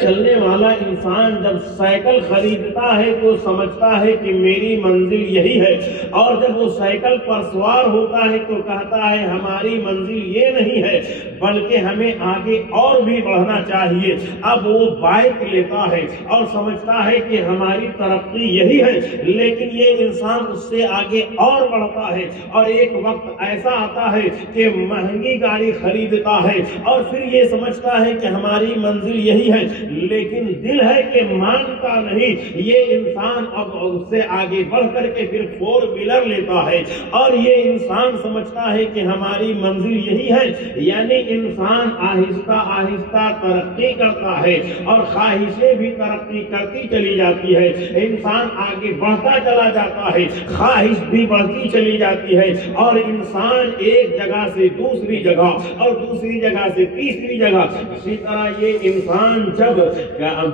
چلنے والا انسان جب سائیکل خریدتا ہے تو سمجھتا ہے کہ میری منزل یہی ہے، اور جب وہ سائیکل پر سوار ہوتا ہے تو کہتا ہے ہماری منزل یہ نہیں ہے بلکہ ہمیں آگے اور بھی بڑھنا چاہیے۔ اب وہ بائک لیتا ہے اور سمجھتا ہے کہ ہماری ترقی یہی ہے، لیکن یہ انسان اس سے آگے اور بڑھتا ہے، اور ایک وقت ایسا آتا ہے کہ مہنگی گاڑی خریدتا ہے اور پھر یہ سمجھتا ہے کہ ہماری منزل یہی ہے، لیکن دل ہے کہ مانتا نہیں۔ یہ انسان اب اس سے آگے بڑھ کر کے پھر 4 ویلر لیتا ہے، اور یہ انسان سمجھتا ہے کہ ہماری منزل یہی ہے۔ یعنی انسان آہستہ آہستہ ترقی کرتا ہے اور خواہشیں بھی ترقی کرتی چلی جاتی ہے، انسان آگے بڑھتا چلا جاتا ہے، خواہش بھی بڑھتی چلی جاتی ہے، اور انسان ایک جگہ سے دوسری جگہ اور دوسری جگہ سے تیسری جگہ۔ اسی طرح یہ انسان جب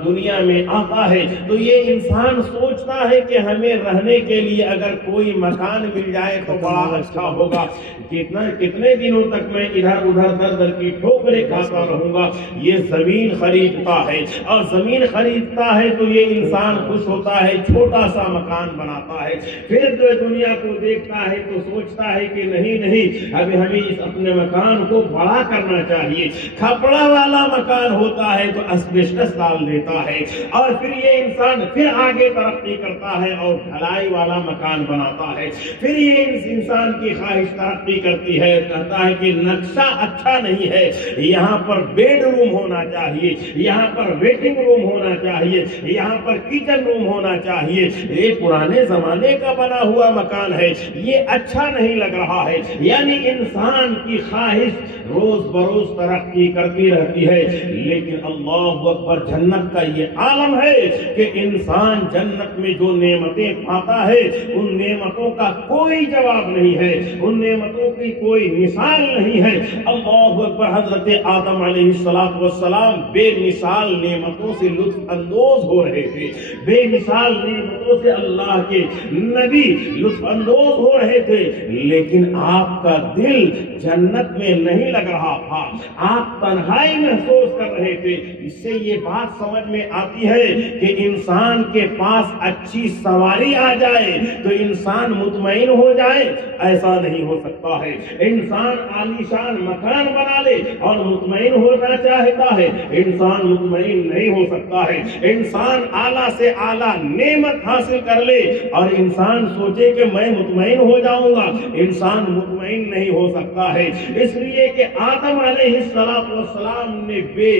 دنیا میں آتا ہے تو یہ انسان سوچتا ہے کہ ہمیں رہنے کے لیے اگر کوئی مکان مل جائے تو بڑا اچھا ہوگا، کتنے دنوں تک میں ادھر ادھر در در کی ٹھوکریں کھاتا رہوں گا۔ یہ زمین خریدتا ہے، اور زمین خریدتا ہے تو یہ انسان خوش ہوتا ہے، چھوٹا سا مکان بناتا ہے، پھر جو دنیا کو دیکھتا ہے تو سوچتا ہے کہ نہیں ابھی ہمیں اس اپنے مکان کو بڑا کرنا چاہیے۔ کھپڑا والا مکان ہوتا ہے تو اسبیسٹس ڈال دیتا ہے، اور پھر یہ انسان پھر آگے ترقی کرتا ہے اور ڈھلائی والا مکان بناتا ہے، پھر یہ انسان کی خواہش ترقی کرتی ہے، کہتا ہے کہ نقشہ اچھا نہیں ہے، یہاں پر بیڈ روم ہونا چاہیے، یہاں پر ویٹنگ روم ہونا چاہیے، یہاں پر کچن روم ہونا چاہیے، یہ پرانے زمانے کا بنا ہوا مکان ہے، یہ اچھا نہیں لگ رہا ہے۔ یعنی انسان کی خواہش روز بروز ترقی کرتی رہتی ہے، لیکن اللہ اکبر، جنت کا یہ عالم ہے کہ انسان جنت میں جو نعمتیں پاتا ہے ان نعمتوں کا کوئی جواب نہیں ہے، ان نعمتوں کی کوئی مثال نہیں ہے۔ اللہ اکبر، حضرت آدم علیہ السلام بے مثال نعمتوں سے لطف اندوز ہو رہے تھے، بے مثال نعمتوں سے اللہ کے نبی لطف اندوز ہو رہے تھے، لیکن آپ کا دل جنت میں نہیں لگ رہا تھا، آپ تنہائی محسوس کر رہے تھے۔ اس سے یہ بات سمجھ میں آتی ہے کہ انسان کے پاس اچھی سواری آ جائے تو انسان مطمئن ہو جائے، ایسا نہیں ہو سکتا ہے۔ انسان عالیشان مکان بنا لے اور مطمئن ہونا چاہتا ہے، انسان مطمئن نہیں ہو سکتا ہے۔ انسان اعلیٰ سے اعلیٰ نعمت حاصل کر لے اور انسان سوچے کہ میں مطمئن ہو جاؤں گا، انسان مطمئن نہیں ہو سکتا ہے۔ اس لیے کہ آدم علیہ السلام نے بے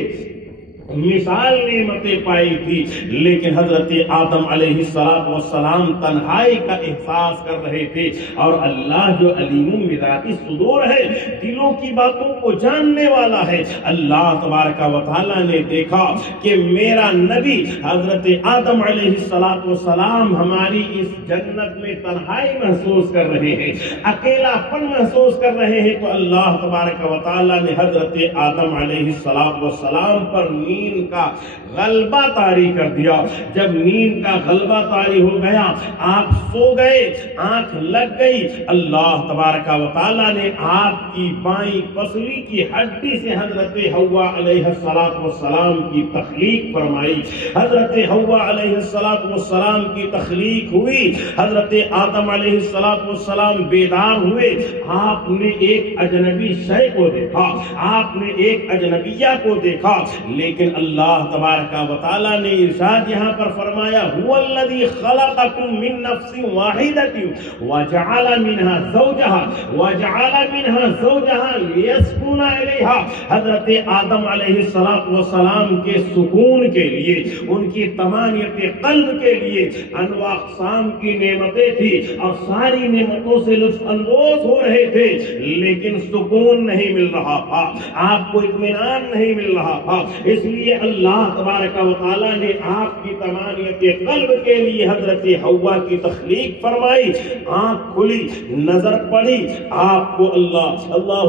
مثال نعمتیں پائی تھی، لیکن حضرت آدم علیہ السلام تنہائی کا احساس کر رہے تھے، اور اللہ جو علیم بذات الصدور ہے، دلوں کی باتوں کو جاننے والا ہے، اللہ تبارک و تعالیٰ نے دیکھا کہ میرا نبی حضرت آدم علیہ السلام ہماری اس جنت میں تنہائی محسوس کر رہے ہیں، اکیلا پن محسوس کر رہے ہیں، تو اللہ تبارک و تعالیٰ نے حضرت آدم علیہ السلام پر نیند کا غلبہ طاری کر دیا۔ جب نیند کا غلبہ طاری ہو گیا، آپ سو گئے، آنکھ لگ گئی، اللہ تبارک و تعالیٰ نے آپ کی بائیں پسلی کی ہڈی سے حضرت حوا علیہ السلام کی تخلیق فرمائی۔ حضرت حوا علیہ السلام کی تخلیق ہوئی، حضرت آدم علیہ السلام بیدار ہوئے، آپ نے ایک اجنبی شے کو دیکھا، آپ نے ایک اجنبیہ کو دیکھا، لیکن اللہ تبارک و تعالیٰ نے ارشاد یہاں پر فرمایا، هو الذی خلقکم من نفس واحدۃ وجعل منها زوجها لیسکن الیہا۔ حضرت آدم علیہ السلام کے سکون کے لیے، ان کی طمانینت قلب کے لیے انواع اقسام کی نعمتیں تھی، اور ساری نعمتوں سے لطف اندوز ہو رہے تھے، لیکن سکون نہیں مل رہا تھا، آپ کو اطمینان نہیں مل رہا تھا۔ اس لیے اللہ تبارک و تعالیٰ نے آپ کی طمانینت قلب کے لیے حضرت حوا کی تخلیق فرمائی، آنکھ کھلی، نظر پڑی، آپ کو اللہ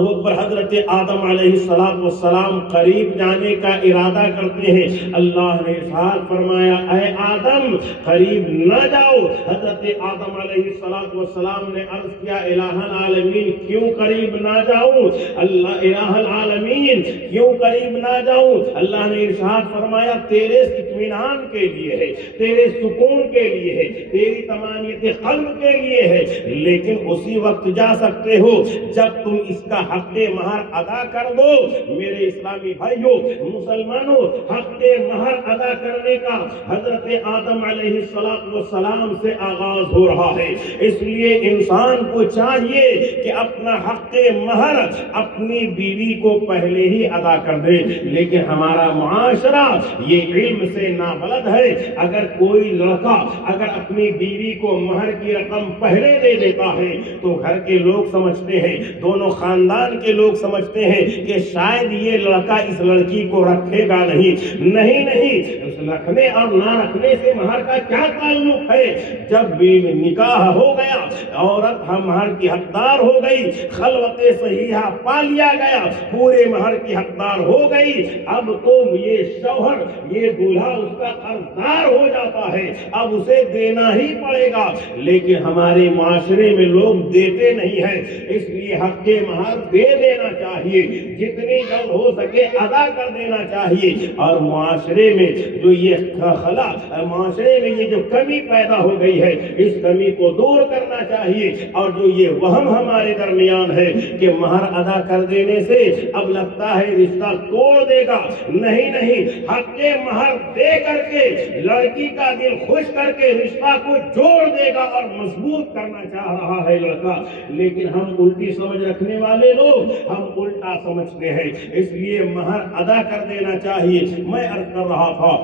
اکبر، حضرت آدم علیہ السلام قریب جانے کا ارادہ کرتے ہیں، اللہ نے ارشاد فرمایا، اے آدم قریب نہ جاؤ۔ حضرت آدم علیہ السلام نے عرض کیا، الہ العالمین کیوں قریب نہ جاؤں؟ اللہ الہ العالمین کیوں قریب نہ جاؤں؟ اللہ نے نے ارشاد فرمایا تیرے اطمینان کے لیے ہے، تیرے سکون کے لیے ہے، تیری طمانینت قلب کے لیے ہے، لیکن اسی وقت جا سکتے ہو جب تم اس کا حق مہر ادا کر دو۔ میرے اسلامی بھائیوں، مسلمانوں، حق مہر ادا کرنے کا حضرت آدم علیہ السلام سے آغاز ہو رہا ہے۔ اس لیے انسان کو چاہیے کہ اپنا حق مہر اپنی بیوی کو پہلے ہی ادا کر دے، لیکن ہمارا معاشرہ یہ علم سے نابلد ہے۔ اگر کوئی لڑکا اگر اپنی بیوی کو مہر کی رقم پہلے دے دیتا ہے تو گھر کے لوگ سمجھتے ہیں، دونوں خاندان کے لوگ سمجھتے ہیں کہ شاید یہ لڑکا اس لڑکی کو رکھے گا نہیں۔ نہیں، رکھنے اور نہ رکھنے سے مہر کا کیا تعلق ہے؟ جب بھی نکاح ہو گیا، عورت مہر کی حقدار ہو گئی، خلوت صحیحہ پا لیا گیا، پورے مہر کی حقدار ہو گئی، اب تو یہ شوہر، یہ دولہا اس کا قرضدار ہو جاتا ہے، اب اسے دینا ہی پڑے گا۔ لیکن ہمارے معاشرے میں لوگ دیتے نہیں ہیں، اس لیے حق مہر دے دینا چاہیے، جتنی جلد ہو سکے ادا کر دینا چاہیے۔ اور معاشرے میں جو یہ خلا، معاشرے میں یہ جو کمی پیدا ہو گئی ہے، اس کمی کو دور کرنا چاہیے۔ اور جو یہ وہم ہمارے درمیان ہے کہ مہر ادا کر دینے سے اب لگتا ہے رشتہ توڑ دے گا، نہیں، حق مہر دے کر کے لڑکی کا دل خوش کر کے رشتہ کو جوڑ دے گا اور مضبوط کرنا چاہ رہا ہے لڑکا۔ لیکن ہم الٹی سمجھ رکھنے والے لوگ، ہم الٹا سمجھتے ہیں، اس لیے مہر ادا کر دینا چاہیے۔ میں عرض کر رہا تھا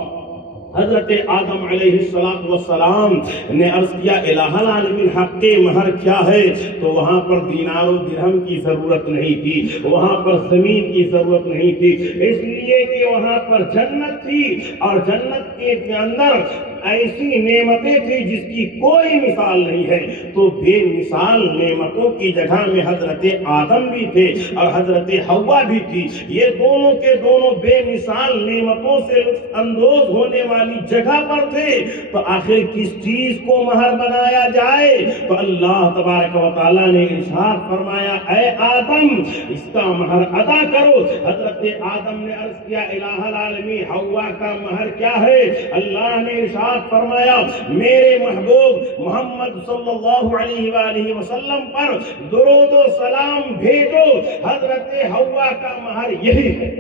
حضرت آدم علیہ السلام نے عرض کیا الہ العالمین حق مہر کیا ہے؟ تو وہاں پر دینار و درہم کی ضرورت نہیں تھی، وہاں پر زمین کی ضرورت نہیں تھی، اس لیے کہ وہاں پر جنت تھی، اور جنت کے اندر ایسی نعمتیں تھی جس کی کوئی مثال نہیں ہے۔ تو بے مثال نعمتوں کی جگہ میں حضرت آدم بھی تھے اور حضرت حوا بھی تھی، یہ دونوں کے دونوں بے مثال نعمتوں سے لطف اندوز ہونے والی جگہ پر تھے۔ تو آخر کس چیز کو مہر بنایا جائے؟ تو اللہ تبارک و تعالیٰ نے ارشاد فرمایا اے آدم اس کا مہر ادا کرو۔ حضرت آدم نے عرض کیا الہ العالمین حوا کا مہر کیا ہے؟ اللہ نے ارشاد فرمایا میرے محبوب محمد صلی اللہ علیہ وآلہ وسلم پر درود و سلام بھیجو، حضرت حوا کا مہر یہی ہے۔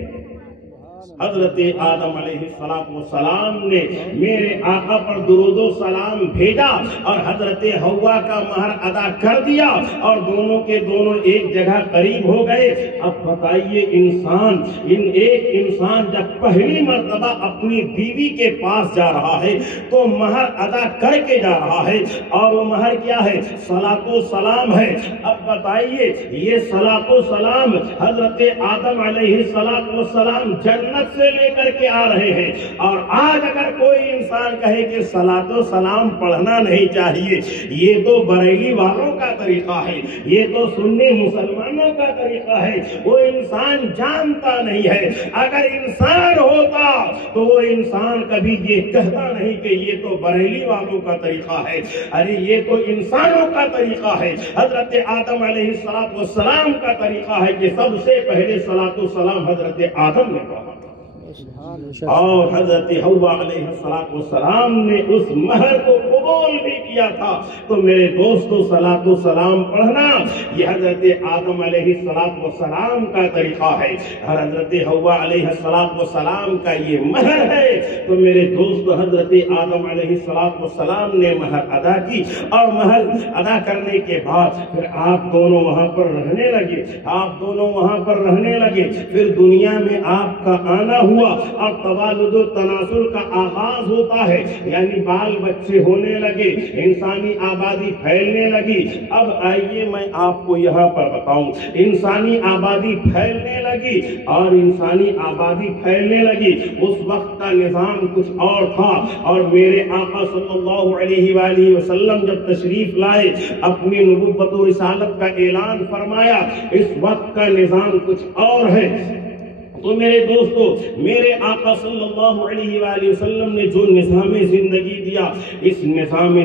حضرت آدم علیہ السلام نے میرے آقا پر درود و سلام بھیجا اور حضرت حوا کا مہر ادا کر دیا، اور دونوں کے دونوں ایک جگہ قریب ہو گئے۔ اب بتائیے ایک انسان جب پہلی مرتبہ اپنی بیوی کے پاس جا رہا ہے تو مہر ادا کر کے جا رہا ہے، اور وہ مہر کیا ہے؟ صلاۃ و سلام ہے۔ اب بتائیے یہ صلاۃ و سلام حضرت آدم علیہ السلام جنت سے لے کر کے آ رہے ہیں، اور آج اگر کوئی انسان کہے کہ صلاۃ و سلام پڑھنا نہیں چاہیے، یہ تو بریلی والوں کا طریقہ ہے، یہ تو سنی مسلمانوں کا طریقہ ہے، وہ انسان جانتا نہیں ہے۔ اگر انسان ہوتا تو وہ انسان کبھی یہ کہتا نہیں کہ یہ تو بریلی والوں کا طریقہ ہے، ارے یہ تو انسانوں کا طریقہ ہے۔ حضرت آدم علیہ السلام کا طریقہ ہے کہ سب سے پہلے صلاۃ و سلام حضرت آدم نے پڑھا، اور حضرت حوا علیہ السلام نے اس مہر کو قبول بھی کیا تھا۔ تو میرے دوستو صلاۃ و سلام پڑھنا یہ حضرت آدم علیہ السلام کا طریقہ ہے، اور حضرت حوا علیہ السلام کا یہ مہر ہے۔ تو میرے دوستو حضرت آدم علیہ السلام نے مہر ادا کی، اور مہر ادا کرنے کے بعد پھر آپ دونوں وہاں پر رہنے لگے، پھر دنیا میں آپ کا آنا ہوا، اور توالد و تناسل کا آغاز ہوتا ہے، یعنی بال بچے ہونے لگے، انسانی آبادی پھیلنے لگی۔ اب آئیے میں آپ کو یہاں پر بتاؤں، انسانی آبادی پھیلنے لگی، اور انسانی آبادی پھیلنے لگی، اس وقت کا نظام کچھ اور تھا، اور میرے آقا صلی اللہ علیہ وآلہ وسلم جب تشریف لائے، اپنی نبوت و رسالت کا اعلان فرمایا، اس وقت کا نظام کچھ اور ہے۔ تو میرے دوستو، میرے آقا صلی اللہ علیہ وآلہ وسلم نے جو نظام زندگی دیا، اس نظام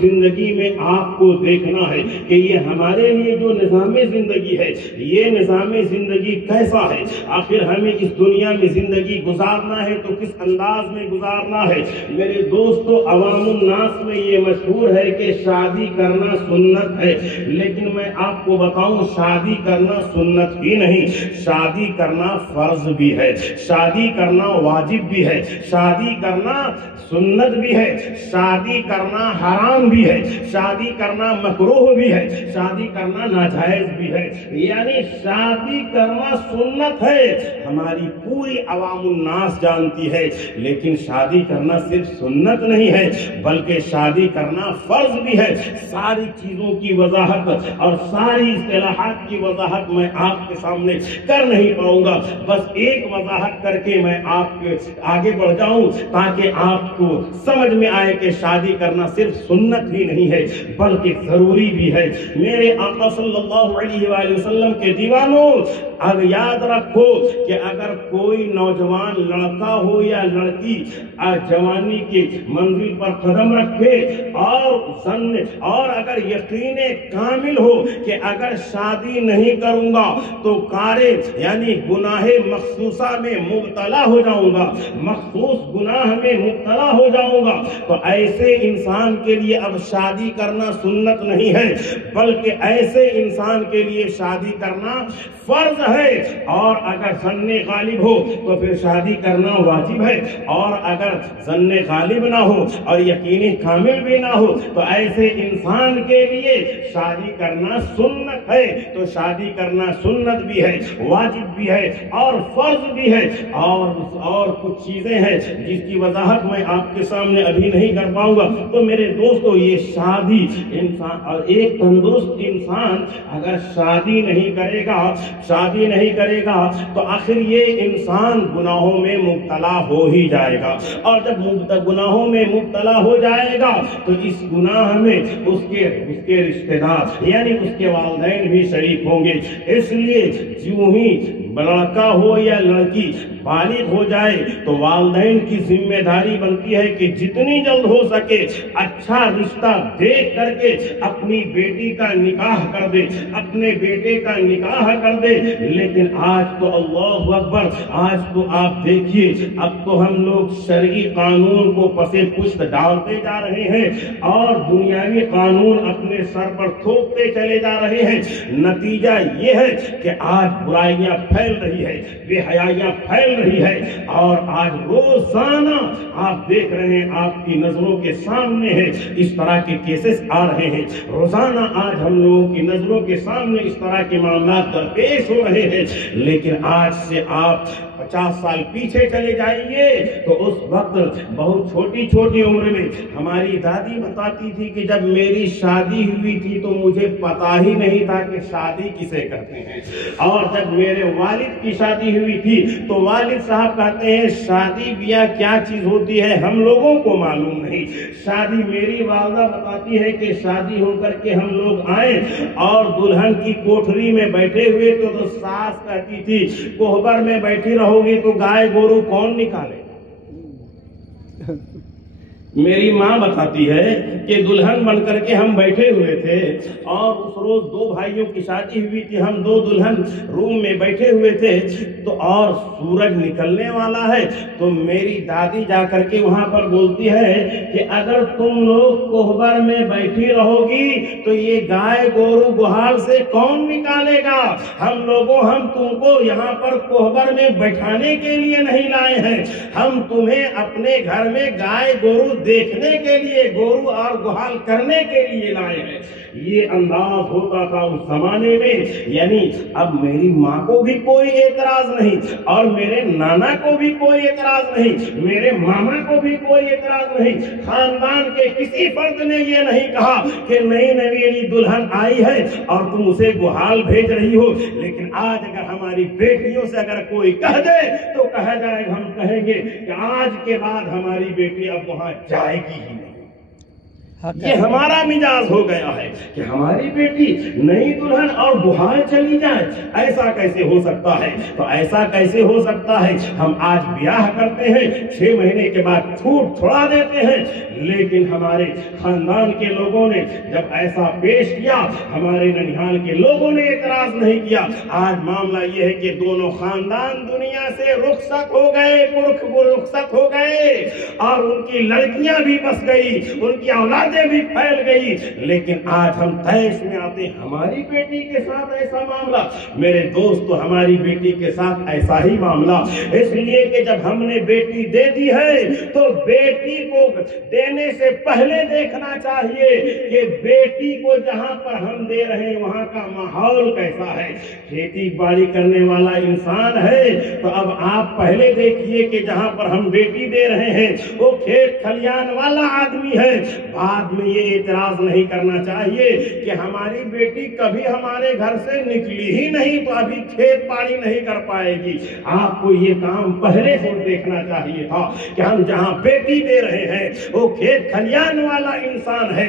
زندگی میں آپ کو دیکھنا ہے کہ یہ ہمارے لیے جو نظام زندگی ہے، یہ نظام زندگی کیسا ہے؟ آخر ہمیں اس دنیا میں زندگی گزارنا ہے تو کس انداز میں گزارنا ہے؟ میرے دوستو، عوام الناس میں یہ مشہور ہے کہ شادی کرنا سنت ہے، لیکن میں آپ کو بتاؤں شادی کرنا سنت ہی نہیں، شادی کرنا فرض بھی ہے، شادی کرنا واجب بھی ہے، شادی کرنا سنت بھی ہے، شادی کرنا حرام بھی ہے، شادی کرنا مکروہ بھی ہے، شادی کرنا ناجائز بھی ہے، یعنی شادی کرنا سنت ہے، ہماری پوری عوام الناس جانتی ہے، لیکن شادی کرنا صرف سنت نہیں ہے بلکہ شادی کرنا فرض بھی ہے۔ ساری چیزوں کی وضاحت اور ساری اصطلاحات کی وضاحت میں آپ کے سامنے کر نہیں پاؤں گا، بس ایک وضاحت کر کے میں آپ کے آگے بڑھ جاؤں تاکہ آپ کو سمجھ میں آئے کہ شادی کرنا صرف سنت ہی نہیں ہے بلکہ ضروری بھی ہے۔ میرے آقا صلی اللہ علیہ وآلہ وسلم کے دیوانوں، اب یاد رکھو کہ اگر کوئی نوجوان لڑکا ہو یا لڑکی جوانی کی منزل پر قدم رکھے اور اگر یقین کامل ہو کہ اگر شادی نہیں کروں گا تو یعنی گناہ مخصوصہ میں مبتلا ہو جاؤں گا، مخصوص گناہ میں مبتلا ہو جاؤں گا، تو ایسے انسان کے لیے اب شادی کرنا سنت نہیں ہے بلکہ ایسے انسان کے لیے شادی کرنا فرض ہے، اور اگر ظن غالب ہو تو پھر شادی کرنا واجب ہے، اور اگر ظن غالب نہ ہو اور یقین کامل بھی نہ ہو تو ایسے انسان کے لیے شادی کرنا سنت ہے۔ تو شادی کرنا سنت بھی ہے، واجب بھی ہے اور فرض بھی ہے، اور کچھ چیزیں ہیں جس کی وضاحت میں آپ کے سامنے ابھی نہیں کر پاؤں گا۔ تو میرے دوستو، یہ شادی انسان اور ایک تندرست انسان اگر شادی نہیں کرے گا تو آخر یہ انسان گناہوں میں مبتلا ہو ہی جائے گا، اور جب گناہوں میں مبتلا ہو جائے گا تو اس گناہ میں اس کے رشتہ دار یعنی اس کے والدین بھی شریک ہوں گے۔ اس لیے جو ہی لڑکا ہو یا لڑکی بالغ ہو جائے تو والدین کی ذمہ داری بنتی ہے کہ جتنی جلد ہو سکے اچھا رشتہ دیکھ کر کے اپنی بیٹی کا نکاح کر دے، اپنے بیٹے کا نکاح کر دے۔ لیکن آج تو اللہ اکبر، آج تو آپ دیکھیے، اب تو ہم لوگ شرعی قانون کو پسے پشت ڈالتے جا رہے ہیں اور دنیاوی قانون اپنے سر پر تھوپتے چلے جا رہے ہیں۔ نتیجہ یہ ہے کہ آج برائیاں پھیل رہی ہے، بے حیائیاں پھیل رہی ہے، اور آج روزانہ آپ دیکھ رہے ہیں، آپ کی نظروں کے سامنے ہے اس طرح کے کیسز آ رہے ہیں۔ روزانہ آج ہم لوگوں کی نظروں کے سامنے اس طرح کے معاملات درپیش ہو رہے ہیں، لیکن آج سے آپ 50 سال پیچھے چلے جائیے تو اس وقت بہت چھوٹی عمر میں ہماری دادی بتاتی تھی کہ جب میری شادی ہوئی تھی تو مجھے پتا ہی نہیں تھا کہ شادی کسے کہتے ہیں، اور جب میرے والد کی شادی ہوئی تھی تو والد صاحب کہتے ہیں شادی بیاہ کیا چیز ہوتی ہے ہم لوگوں کو معلوم نہیں۔ شادی میری والدہ بتاتی ہے کہ شادی ہو کر کے ہم لوگ آئے اور دلہن کی کوٹھری میں بیٹھے ہوئے تو ساس کہتی تھی کوہبر میں بیٹھی رہو گی تو گائے گورو کون نکالے؟ میری ماں بتاتی ہے کہ دلہن بن کر کے ہم بیٹھے ہوئے تھے اور اس روز 2 بھائیوں کی شادی ہوئی تھی، ہم 2 دلہن روم میں بیٹھے ہوئے تھے تو اور سورج نکلنے والا ہے تو میری دادی جا کر کے وہاں پر بولتی ہے کہ اگر تم لوگ کوہبر میں بیٹھی رہو گی تو یہ گائے گورو گوہال سے کون نکالے گا؟ ہم تم کو یہاں پر کوہبر میں بیٹھانے کے لیے نہیں لائے ہیں، ہم تمہیں اپنے گھر میں گائے گورو دیکھنے کے لیے، گورو اور گوہال کرنے کے لیے لائے ہیں۔ یہ انداز ہوتا تھا اس زمانے میں، یعنی اب میری ماں کو بھی کوئی اعتراض نہیں اور میرے نانا کو بھی کوئی اعتراض نہیں، میرے ماما کو بھی کوئی اعتراض نہیں، خاندان کے کسی فرد نے یہ نہیں کہا کہ نئی نویلی دلہن آئی ہے اور تم اسے گوہال بھیج رہی ہو۔ لیکن آج اگر ہماری بیٹیوں سے اگر کوئی کہہ دے تو کہا جائے، ہم کہیں گے کہ آج کے بعد ہماری بیٹی اب وہاں جائے گی ہی نہیں۔ یہ ہمارا مزاج ہو گیا ہے کہ ہماری بیٹی نئی دلہن اور بہار چلی جائے، ایسا کیسے ہو سکتا ہے؟ تو ایسا کیسے ہو سکتا ہے؟ ہم آج بیاہ کرتے ہیں، 6 مہینے کے بعد چھوٹ چھڑا دیتے ہیں، لیکن ہمارے خاندان کے لوگوں نے جب ایسا پیش کیا، ہمارے ننیہال کے لوگوں نے اعتراض نہیں کیا۔ آج معاملہ یہ ہے کہ دونوں خاندان دنیا سے رخصت ہو گئے، رخصت ہو گئے، اور ان کی لڑکیاں بھی بس گئی، ان کی اولاد بھی پھیل گئی، لیکن آج ہم تیش میں آتے ہیں ہماری بیٹی کے ساتھ ایسا معاملہ۔ میرے دوستو، ہماری بیٹی کے ساتھ ایسا ہی معاملہ، اس لیے کہ جب ہم نے بیٹی دے دی ہے تو بیٹی کو دینے سے پہلے دیکھنا چاہیے کہ بیٹی کو جہاں پر ہم دے رہے ہیں وہاں کا ماحول کیسا ہے۔ کھیتی باڑی کرنے والا انسان ہے تو اب آپ پہلے دیکھیے کہ جہاں پر ہم بیٹی دے رہے ہیں وہ کھیت کھلیان والا آدمی ہے۔ بعد میں یہ اعتراض نہیں کرنا چاہیے کہ ہماری بیٹی کبھی ہمارے گھر سے نکلی ہی نہیں تو ابھی کھیت باڑی نہیں کر پائے گی۔ آپ کو یہ کام پہلے سے دیکھنا چاہیے تھا کہ ہم جہاں بیٹی دے رہے ہیں وہ کھیت کھلیان والا انسان ہے۔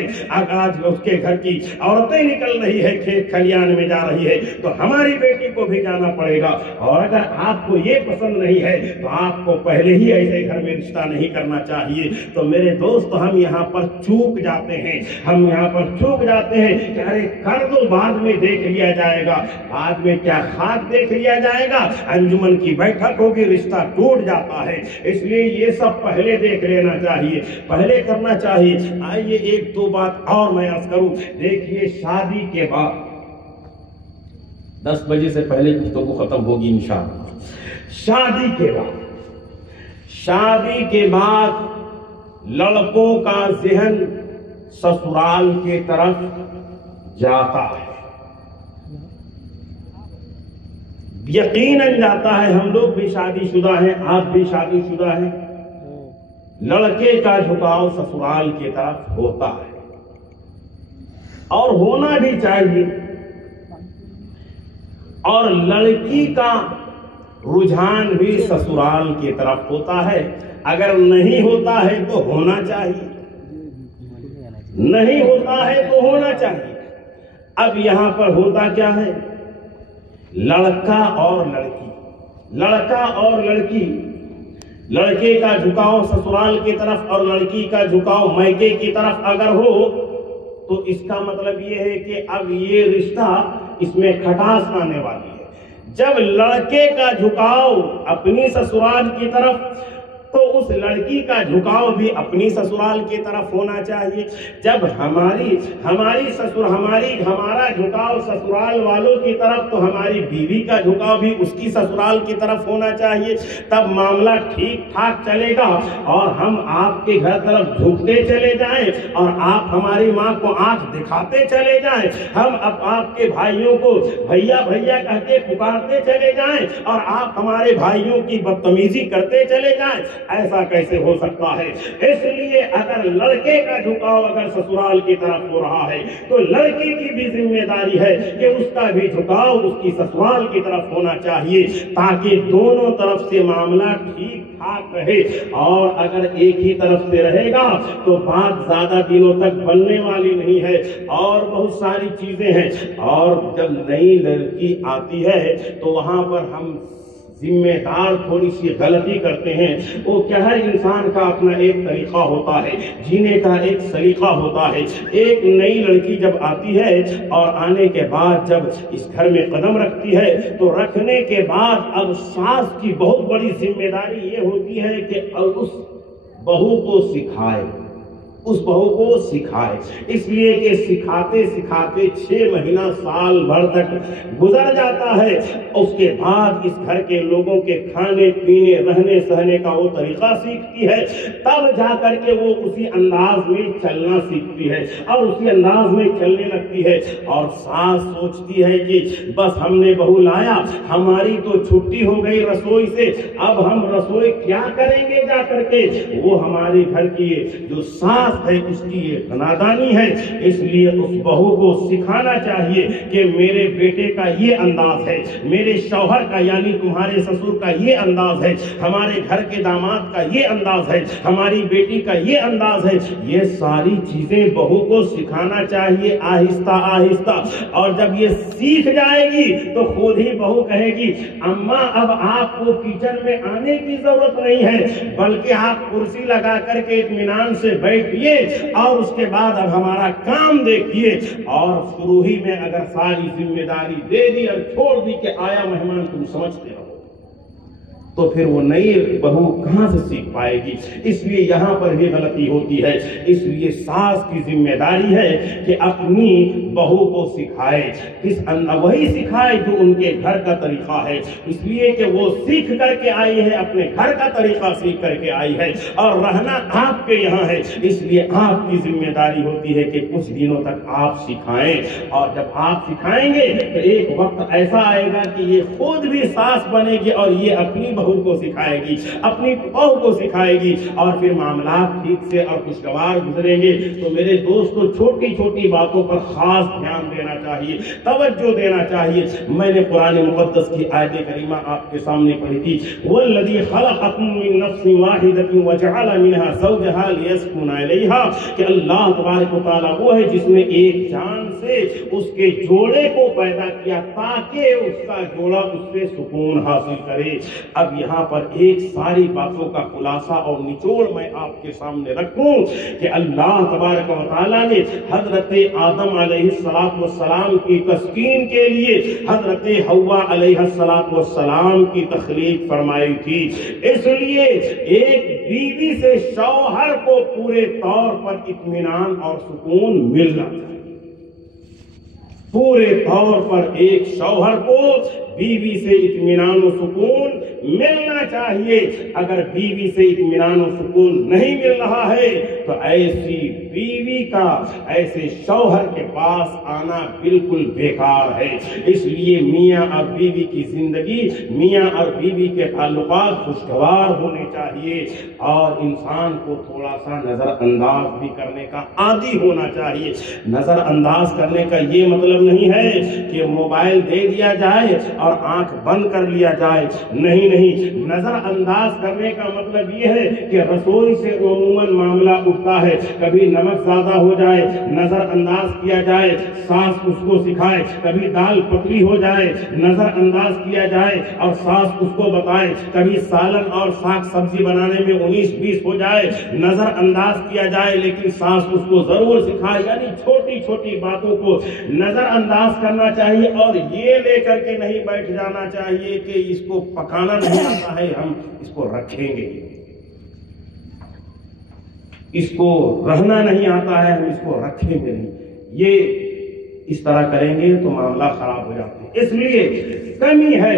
آج اس کے گھر کی عورتیں نکل رہی ہے، کھیت کھلیان میں جا رہی ہے، تو ہماری بیٹی کو بھی جانا پڑے گا۔ اور اگر آپ کو یہ پسند نہیں ہے تو آپ کو پہلے ہی ایسے گھر میں رشتہ نہیں کرنا چاہیے۔ تو میرے دوست، ہم یہاں پر چوک جاتے ہیں، ہم یہاں پر چوک جاتے ہیں کہ ارے کر دو، بعد میں دیکھ لیا جائے گا۔ بعد میں کیا خاک دیکھ لیا جائے گا؟ انجمن کی بیٹھک ہوگی، رشتہ ٹوٹ جاتا ہے۔ اس لیے یہ سب پہلے دیکھ لینا چاہیے، پہلے کرنا چاہیے۔ آئیے ایک دو بات اور میں عرض کروں۔ دیکھیے، شادی کے بعد 10 بجے سے پہلے گفتگو ختم ہوگی انشاءاللہ۔ شادی کے بعد لڑکوں کا ذہن سسرال کی طرف جاتا ہے، یقیناً جاتا ہے۔ ہم لوگ بھی شادی شدہ ہیں، آپ بھی شادی شدہ ہیں۔ لڑکے کا جھکاؤ سسرال کی طرف ہوتا ہے اور ہونا بھی چاہیے، اور لڑکی کا رجحان بھی سسرال کی طرف ہوتا ہے۔ اگر نہیں ہوتا ہے تو ہونا چاہیے، نہیں ہوتا ہے تو ہونا چاہیے۔ اب یہاں پر ہوتا کیا ہے؟ لڑکا اور لڑکی، لڑکے کا جھکاؤ سسرال کی طرف اور لڑکی کا جھکاؤ میکے کی طرف اگر ہو تو اس کا مطلب یہ ہے کہ اب یہ رشتہ، اس میں کھٹاس آنے والی ہے۔ جب لڑکے کا جھکاؤ اپنی سسرال کی طرف تو اس لڑکی کا جھکاؤ بھی اپنی سسرال کی طرف ہونا چاہیے۔ جب ہمارا جھکاؤ سسرال والوں کی طرف تو ہماری بیوی کا جھکاؤ بھی اس کی سسرال کی طرف ہونا چاہیے۔ تب معاملہ ٹھیک ٹھاک چلے گا اور ہم آپ کے گھر طرف جھکتے چلے جائیں اور آپ ہماری ماں کو آنکھ دکھاتے چلے جائیں، ہم اب آپ کے بھائیوں کو بھیا بھیا کہہ کے پکارتے چلے جائیں اور آپ ہمارے بھائیوں کی بدتمیزی کرتے چلے جائیں، ایسا کیسے ہو سکتا ہے؟ اس لیے اگر لڑکے کا جھکاؤ اگر سسرال کی طرف ہو رہا ہے تو لڑکی کی بھی ذمہ داری ہے کہ اس کا بھی جھکاؤ اس کی سسرال کی طرف ہونا چاہیے، تاکہ دونوں طرف سے معاملہ ٹھیک ٹھاک رہے۔ اور اگر ایک ہی طرف سے رہے گا تو بات زیادہ دنوں تک بننے والی نہیں ہے، اور بہت ساری چیزیں ہیں۔ اور جب نئی لڑکی آتی ہے تو وہاں پر ہم ذمہ دار تھوڑی سی غلطی کرتے ہیں۔ وہ کیا، ہر انسان کا اپنا ایک طریقہ ہوتا ہے، جینے کا ایک سلیقہ ہوتا ہے۔ ایک نئی لڑکی جب آتی ہے اور آنے کے بعد جب اس گھر میں قدم رکھتی ہے تو رکھنے کے بعد اب ساس کی بہت بڑی ذمہ داری یہ ہوتی ہے کہ اس بہو کو سکھائے، اس لیے کہ سکھاتے 6 مہینہ سال بھر تک گزر جاتا ہے۔ اس کے بعد اس گھر کے لوگوں کے کھانے پینے رہنے سہنے کا وہ طریقہ سیکھتی ہے، تب جا کر کے وہ اسی انداز میں چلنا سیکھتی ہے اور اسی انداز میں چلنے لگتی ہے۔ اور ساس سوچتی ہے کہ بس ہم نے بہو لایا، ہماری تو چھٹی ہو گئی رسوئی سے، اب ہم رسوئی کیا کریں گے جا کر کے؟ وہ ہمارے گھر کی جو ساس انداز ہے اس کی یہ نادانی ہے، اس لیے اس بہو کو سکھانا چاہیے کہ میرے بیٹے کا یہ انداز ہے، میرے شوہر کا یعنی تمہارے سسر کا یہ انداز ہے، ہمارے گھر کے داماد کا یہ انداز ہے، ہماری بیٹی کا یہ انداز ہے۔ یہ ساری چیزیں بہو کو سکھانا چاہیے آہستہ آہستہ، اور جب یہ سیکھ جائے گی تو خود ہی بہو کہے گی اماں اب آپ کو کچن میں آنے کی ضرورت نہیں ہے، بلکہ آپ کرسی لگا کر کے اطمینان سے بیٹھیے اور اس کے بعد اب ہمارا کام دیکھیے۔ اور شروع ہی میں اگر ساری ذمہ داری دے دی اور چھوڑ دی کہ آیا مہمان تم سمجھتے رہو، تو پھر وہ نئی بہو کہاں سے سیکھ پائے گی؟ اس لیے یہاں پر ہی غلطی ہوتی ہے۔ اس لیے ساس کی ذمہ داری ہے کہ اپنی بہو کو سکھائے، وہی سکھائے جو ان کے گھر کا طریقہ ہے، اس لیے کہ وہ سیکھ کر کے آئی ہے، اپنے گھر کا طریقہ سیکھ کر کے آئی ہے اور رہنا آپ کے یہاں ہے، اس لیے آپ کی ذمہ داری ہوتی ہے کہ کچھ دنوں تک آپ سکھائیں، اور جب آپ سکھائیں گے تو ایک وقت ایسا آئے گا کہ یہ خود بھی ساس بنے گی اور یہ اپنی بہو کو سکھائے گی، اپنی بہو کو سکھائے گی، اور پھر معاملات ٹھیک سے اور خوشگوار گزریں گے۔ تو میرے دوستو چھوٹی چھوٹی باتوں پر خاص دھیان دینا چاہیے، توجہ دینا چاہیے۔ میں نے قرآن مقدس کی آیت کریمہ آپ کے سامنے پڑھی تھی، وَالَّذِي خَلَقَكُم مِّن نَّفْسٍ وَاحِدَةٍ وَجَعَلَ مِنْهَا زَوْجَهَا لِيَسْكُنَ إِلَيْهَا، کہ اللہ تبارک و تعالیٰ وہ ہے جس نے ایک جان سے اس کے جوڑے کو پیدا کیا تاکہ اس کا جوڑا اس سے سکون حاصل کرے۔ اب یہاں پر ایک ساری باتوں کا خلاصہ اور نچوڑ میں آپ کے سامنے رکھوں کہ اللہ تبارک و تعالیٰ نے حضرت آدم علیہ السلام کی تسکین کے لیے حضرت حوا علیہ السلام کی تخلیق فرمائی تھی، اس لیے ایک بیوی سے شوہر کو پورے طور پر اطمینان اور سکون ملنا چاہیے، پورے طور پر ایک شوہر کو بیوی سے اطمینان و سکون ملنا چاہیے۔ اگر بیوی سے اطمینان و سکون نہیں مل رہا ہے تو ایسی بیوی کا ایسے شوہر کے پاس آنا بالکل بیکار ہے۔ اس لیے میاں اور بیوی کی زندگی، میاں اور بیوی کے تعلقات خوشگوار ہونے چاہیے، اور انسان کو تھوڑا سا نظر انداز بھی کرنے کا عادی ہونا چاہیے۔ نظر انداز کرنے کا یہ مطلب نہیں ہے کہ موبائل دے دیا جائے اور آنکھ بند کر لیا جائے، نہیں، نظر انداز کرنے کا مطلب یہ ہے کہ رسوئی سے عموماً معاملہ اٹھتا ہے، کبھی نمک زیادہ ہو جائے نظر انداز کیا جائے، ساس اس کو سکھائے، کبھی دال پتلی ہو جائے نظر انداز کیا جائے اور ساس اس کو بتائے، کبھی سالن اور ساگ سبزی بنانے میں 19-20 ہو جائے نظر انداز کیا جائے، لیکن ساس اس کو ضرور سکھائے۔ یعنی چھوٹی چھوٹی باتوں کو نظر انداز کرنا چاہیے، اور یہ لے کر کے نہیں بیٹھ جانا چاہیے کہ اس کو پکانا نہیں آتا ہے ہم اس کو رکھیں گے، اس کو رہنا نہیں آتا ہے ہم اس کو رکھیں گے نہیں، یہ اس طرح کریں گے تو معاملہ خراب ہو جاتے ہیں۔ اس لیے کمی ہے،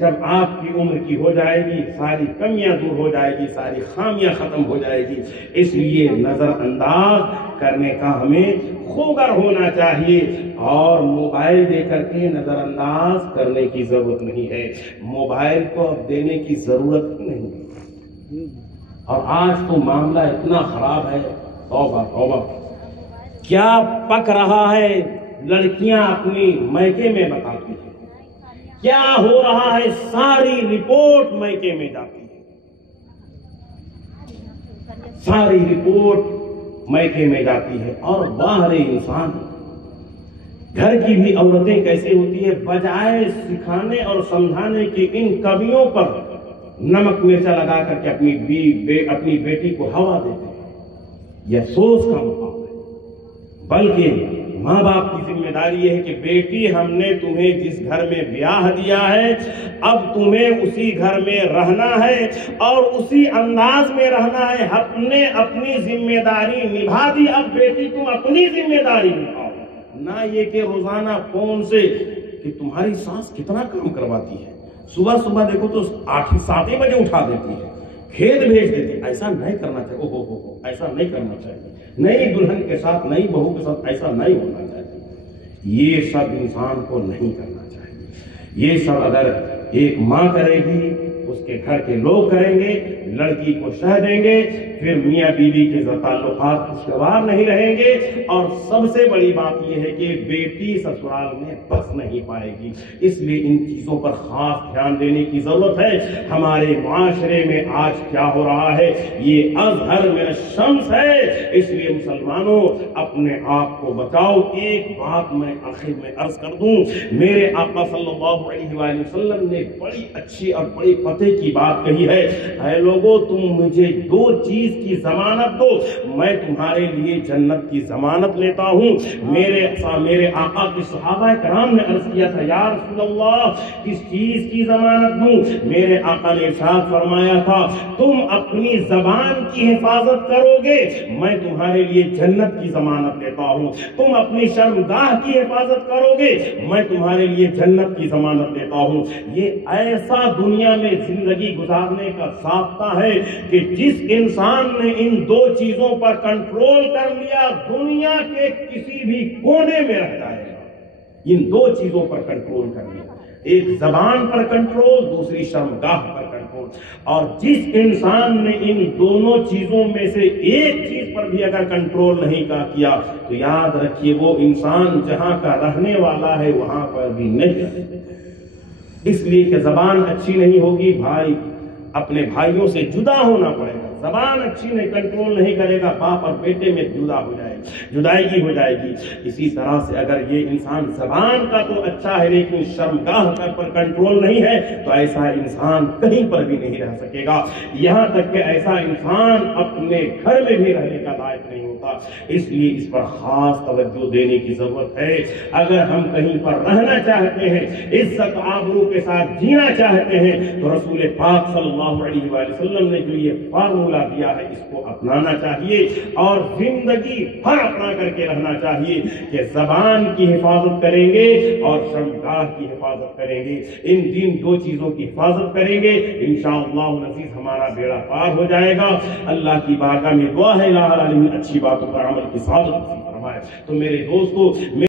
جب آپ کی عمر کی ہو جائے گی ساری کمیاں دور ہو جائے گی، ساری خامیاں ختم ہو جائے گی، اس لیے نظر انداز کرنے کا ہمیں خوگر ہونا چاہیے، اور موبائل دے کر کے نظر انداز کرنے کی ضرورت نہیں ہے، موبائل کو اب دینے کی ضرورت ہی نہیں ہے۔ اور آج تو معاملہ اتنا خراب ہے، توبہ توبہ، کیا پک رہا ہے لڑکیاں اپنی میکے میں بتاتی ہیں، کیا ہو رہا ہے ساری رپورٹ میکے میں جاتی ہے، ساری رپورٹ میکے میں جاتی ہے۔ اور باہر انسان گھر کی بھی عورتیں کیسے ہوتی ہیں، بجائے سکھانے اور سمجھانے کی ان کمیوں پر نمک مرچا لگا کر کے اپنی بیٹی کو ہوا دیتے ہیں۔ یہ افسوس کا مقام ہے، بلکہ ماں باپ کی ذمہ داری یہ ہے کہ بیٹی ہم نے تمہیں جس گھر میں بیاہ دیا ہے اب تمہیں اسی گھر میں رہنا ہے اور اسی انداز میں رہنا ہے، ہم نے اپنی ذمہ داری نبھا دی، اب بیٹی تم اپنی ذمہ داری نبھاؤ، نہ یہ کہ روزانہ فون سے کہ تمہاری ساس کتنا کام کرواتی ہے، صبح صبح دیکھو تو 8-7 بجے اٹھا دیتی ہے، کھیت بھیج دیتی، ایسا نہیں کرنا چاہیے، اوہ ایسا نہیں کرنا چاہیے، نئی دلہن کے ساتھ نئی بہو کے ساتھ ایسا نہیں ہونا چاہیے، یہ سب انسان کو نہیں کرنا چاہیے۔ یہ سب اگر ایک ماں کرے گی اس کے گھر کے لوگ کریں گے، لڑکی کو شہ دیں گے، پھر میاں بیوی کے تعلقات خوشگوار نہیں رہیں گے، اور سب سے بڑی بات یہ ہے کہ بیٹی سسرال میں بس نہیں پائے گی۔ اس لیے ان چیزوں پر خاص دھیان دینے کی ضرورت ہے۔ ہمارے معاشرے میں آج کیا ہو رہا ہے، یہ اظہر من الشمس ہے، اس لیے مسلمانوں اپنے آپ کو بچاؤ۔ ایک بات میں آخر میں عرض کر دوں، میرے آقا صلی اللہ علیہ وآلہ وسلم نے بڑی اچھی اور بڑی پتے کی بات کہی ہے، اے لوگوں تم مجھے دو چیز کی ضمانت دو، میں تمہارے لیے جنت کی ضمانت لیتا ہوں۔ میرے آقا کے صحابہ کرام نے عرض کیا تھا، یا رسول اللہ کس چیز کی ضمانت دوں؟ میرے آقا نے ارشاد فرمایا تھا، تم اپنی زبان کی حفاظت کرو گے میں تمہارے لیے جنت کی ضمانت لیتا ہوں، تم اپنی شرمگاہ کی حفاظت کرو گے میں تمہارے لیے جنت کی ضمانت لیتا ہوں۔ یہ ایسا دنیا میں زندگی گزارنے کا ضابطہ ہے کہ جس انسان نے ان دو چیزوں پر کنٹرول کر لیا دنیا کے کسی بھی کونے میں رہ جائے گا۔ ان دو چیزوں پر کنٹرول کر لیا، ایک زبان پر کنٹرول، دوسری شرمگاہ پر کنٹرول، اور جس انسان نے ان دونوں چیزوں میں سے ایک چیز پر بھی اگر کنٹرول نہیں کیا تو یاد رکھیے وہ انسان جہاں کا رہنے والا ہے وہاں پر بھی نہیں رہے۔ اس لیے کہ زبان اچھی نہیں ہوگی، بھائی اپنے بھائیوں سے جدا ہونا پڑے گا۔ زبان اچھی نہیں کنٹرول نہیں کرے گا، باپ اور بیٹے میں جدا ہو جائے گی، جدائیگی ہو جائے گی۔ اسی طرح سے اگر یہ انسان زبان کا تو اچھا ہے لیکن شرمگاہ پر کنٹرول نہیں ہے تو ایسا انسان کہیں پر بھی نہیں رہ سکے گا، یہاں تک کہ ایسا انسان اپنے گھر میں بھی رہنے کا لائق نہیں ہوتا۔ اس لیے اس پر خاص توجہ دینے کی ضرورت ہے۔ اگر ہم کہیں پر رہنا چاہتے ہیں، عزت آبرو کے ساتھ جینا چاہتے ہیں تو رسول پاک صلی اللہ علیہ وآلہ وسلم نے جو یہ فارمولہ دیا ہے اس کو اپنانا چاہیے اور زندگی بھر اپنا کر کے رہنا چاہیے کہ زبان کی حفاظت کریں گے اور شرمگاہ کی حفاظت کریں گے۔ ان دو چیزوں کی حفاظت کریں گے انشاءاللہ العزیز ہمارا بیڑا پار ہو جائے گا۔ اللہ کی بارگاہ میں دعا ہے الہ العالمین اچھی باتوں پر عمل کی سعادت نصیب فرمائے۔ تو میرے دوستو